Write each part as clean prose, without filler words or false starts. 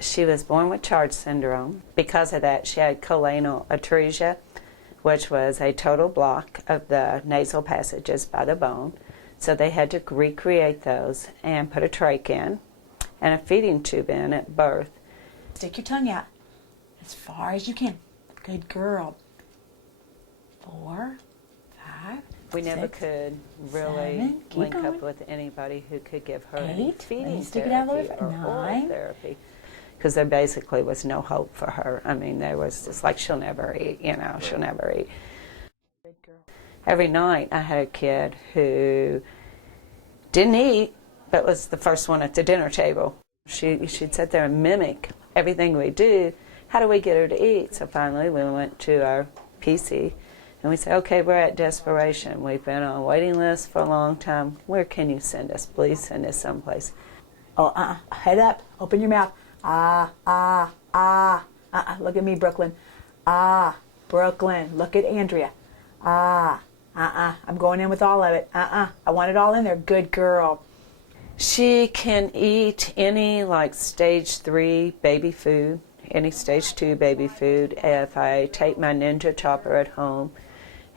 she was born with Charge syndrome. Because of that, she had choanal atresia, which was a total block of the nasal passages by the bone. So they had to recreate those and put a trach in and a feeding tube in at birth. Stick your tongue out as far as you can. Good girl. 4, 5, We never 6, could really 7, keep link going. up with anybody who could give her 8, feeding stick it out a therapy little bit. or oral 9. therapy, because there basically was no hope for her. I mean, there was just like, she'll never eat, she'll never eat. Good girl. Every night I had a kid who didn't eat, but was the first one at the dinner table. She'd sit there and mimic everything we do. How do we get her to eat? So finally we went to our PC and we said, okay, we're at desperation. We've been on a waiting list for a long time. Where can you send us? Please send us someplace. Oh, head up, open your mouth. Look at me, Brooklyn. Brooklyn, look at Andrea. I'm going in with all of it. I want it all in there. Good girl. She can eat any like stage 3 baby food, any stage 2 baby food. If I take my Ninja chopper at home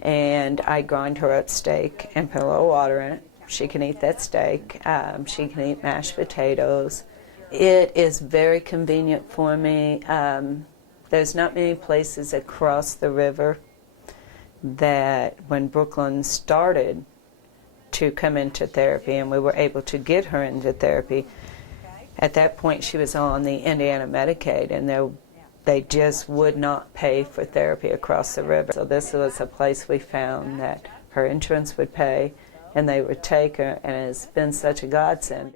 and I grind her up steak and put a little water in it, she can eat that steak. She can eat mashed potatoes. It is very convenient for me. There's not many places across the river that when Brooklyn started to come into therapy and we were able to get her into therapy, at that point she was on the Indiana Medicaid and they just would not pay for therapy across the river. So this was a place we found that her insurance would pay and they would take her, and it's been such a godsend.